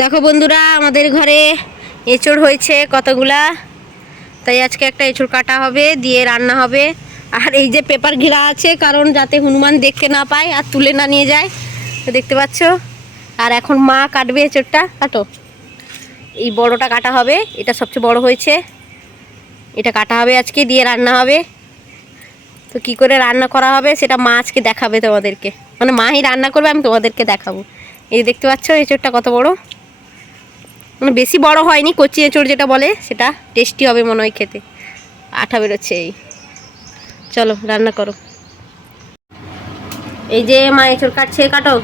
দেখো বন্ধুরা, আমাদের ঘরে এঁচড় হয়েছে কতগুলা। তাই আজকে একটা এঁচড় কাটা হবে, দিয়ে রান্না হবে। আর এই যে পেপার ঘেরা আছে, কারণ যাতে হনুমান দেখতে না পায় আর তুলে না নিয়ে যায়। তো দেখতে পাচ্ছ। আর এখন মা কাটবে এঁচড়টা। কাটো, এই বড়টা কাটা হবে, এটা সবচেয়ে বড় হয়েছে। এটা কাটা হবে আজকে, দিয়ে রান্না হবে। তো কি করে রান্না করা হবে সেটা মা আজকে দেখাবে তোমাদেরকে, মানে মাই রান্না করবে, আমি তোমাদেরকে দেখাবো। এই দেখতে পাচ্ছ এঁচড়টা কত বড়, মানে বেশি বড় হয়নি, কচি এঁচড় যেটা বলে সেটা টেস্টি হবে মনে হয় খেতে। আঠা বেরোচ্ছে। এই চলো রান্না করো। এই যে মা এঁচড় কাটছে, কাটো।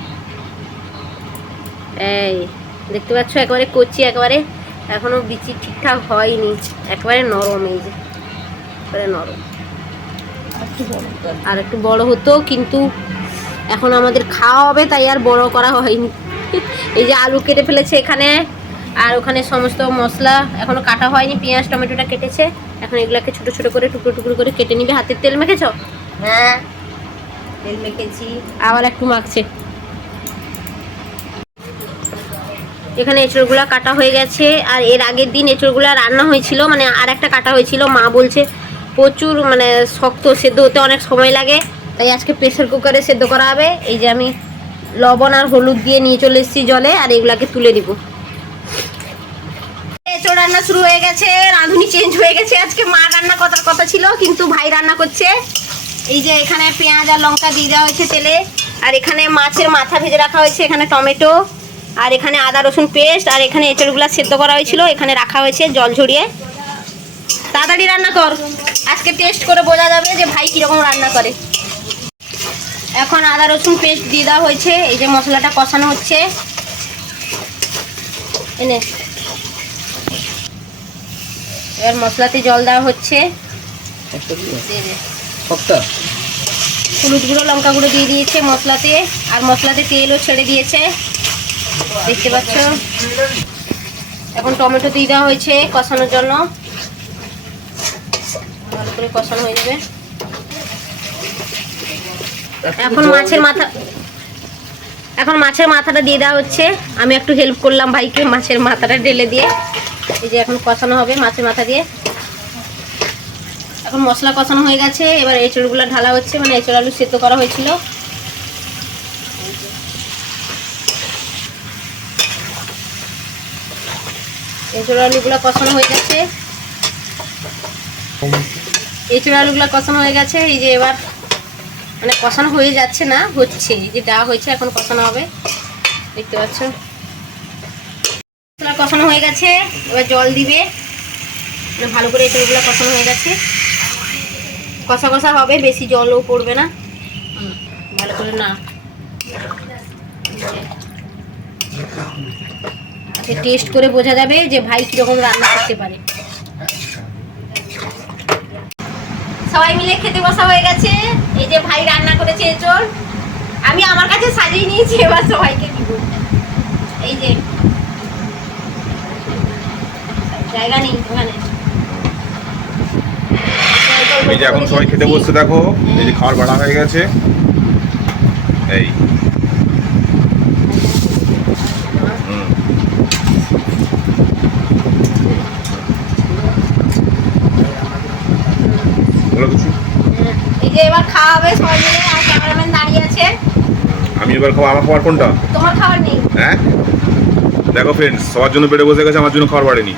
এই দেখতে পাচ্ছ একেবারে কচি, একেবারে এখনো বিচি ঠিকঠাক হয়নি, একেবারে নরম। এই যে একেবারে নরম, আর একটু বড় হতো, কিন্তু এখন আমাদের খাওয়া হবে তাই আর বড় করা হয়নি। এই যে আলু কেটে ফেলেছে এখানে, আর ওখানে সমস্ত মশলা এখনো কাটা হয়নি, পেঁয়াজ টমেটোটা কেটেছে। এখন এগুলাকে ছোট ছোট করে টুকরো টুকরো করে কেটে নিবি। হাতের তেল মেখেছ? হ্যাঁ, তেল মেখেছি, আবার একটু মাখছে। এখানে এঁচড়গুলা কাটা হয়ে গেছে। আর এর আগের দিন এঁচড়গুলা রান্না হয়েছিল, মানে আর একটা কাটা হয়েছিল। মা বলছে প্রচুর মানে শক্ত, সেদ্ধ হতে অনেক সময় লাগে, তাই আজকে প্রেসার কুকারে সেদ্ধ করা হবে। এই যে আমি লবণ আর হলুদ দিয়ে নিয়ে চলে এসেছি জলে, আর এগুলাকে তুলে দিব। এঁচড় রান্না শুরু হয়ে গেছে, রাঁধুনি চেঞ্জ হয়ে গেছে। আজকে মা রান্না করার কথা ছিল, কিন্তু ভাই রান্না করছে। এই যে এখানে পেঁয়াজ আর লঙ্কা দিয়ে দেওয়া হয়েছে তেলে, আর এখানে মাছের মাথা ভেজে রাখা হয়েছে, এখানে টমেটো, আর এখানে আদা রসুন পেস্ট, আর এখানে এঁচড়গুলা সেদ্ধ করা হয়েছিল, এখানে রাখা হয়েছে জল ঝরিয়ে। তাড়াতাড়ি রান্না কর, আজকে টেস্ট করে বোঝা যাবে যে ভাই কিরকম রান্না করে। এখন আদা রসুন পেস্ট দিয়ে দেওয়া হয়েছে। এই যে মশলাটা কষানো হচ্ছে। এনে এবার মশলাতে জল দেওয়া হচ্ছে। হলুদ গুঁড়ো লঙ্কা গুঁড়ো দিয়ে দিয়েছে মশলাতে, আর মশলাতে তেলও ছেড়ে দিয়েছে, দেখতে পাচ্ছ। এখন টমেটো দিয়ে দেওয়া হয়েছে কষানোর জন্য, ভালো করে কষানো হয়ে যাবে। এখন মাছের মাথাটা দিয়ে দেওয়া হচ্ছে। আমি একটু হেল্প করলাম ভাইকে মাছের মাথাটা ঢেলে দিয়ে। এই যে এখন কষানো হবে মাছের মাথা দিয়ে। এখন মশলা কষানো হয়ে গেছে, এবার এঁচড়গুলো ঢালা হচ্ছে, মানে এঁচড় আলু সেদ্ধ করা হয়েছিল। এঁচড় আলুগুলো কষানো হয়ে গেছে, এঁচড় আলুগুলো কষানো হয়ে গেছে। এই যে এবার মানে কষানো হয়ে যাচ্ছে না, হচ্ছে, এই যে দেওয়া হয়েছে, এখন কষানো হবে, দেখতে পাচ্ছ। মশলা কষানো হয়ে গেছে, এবার জল দিবে, মানে ভালো করে এঁচড়গুলো কষানো হয়ে গেছে। কষা কষা হবে, বেশি জলও পড়বে না, ভালো করে না। টেস্ট করে বোঝা যাবে যে ভাই কিরকম রান্না করতে পারে। সবাই মিলে খেতে বসা হয়ে গেছে। এই যে ভাই রান্না করেছে এঁচড়, আমি আমার কাছে সাজিয়ে নিয়েছি, এবার সবাইকে দিব। এই যে জায়গা নেই ওখানে। এই যে এখন সবাই খেতে বসছে, দেখো এই যে খাবার বাড়া হয়ে গেছে। এই বলো কিছু। এই যে এবার খাওয়া হবে সবাই মিলে, আর ক্যামেরাম্যান দাঁড়িয়ে আছে। আমি এবার খাবো, আমার খাবার কোনটা? তোমার খাবার নেই। হ্যাঁ দেখো ফ্রেন্ডস, সবার জন্য বেড়ে বসে গেছে, আমার জন্য খাবার বাড়েনি।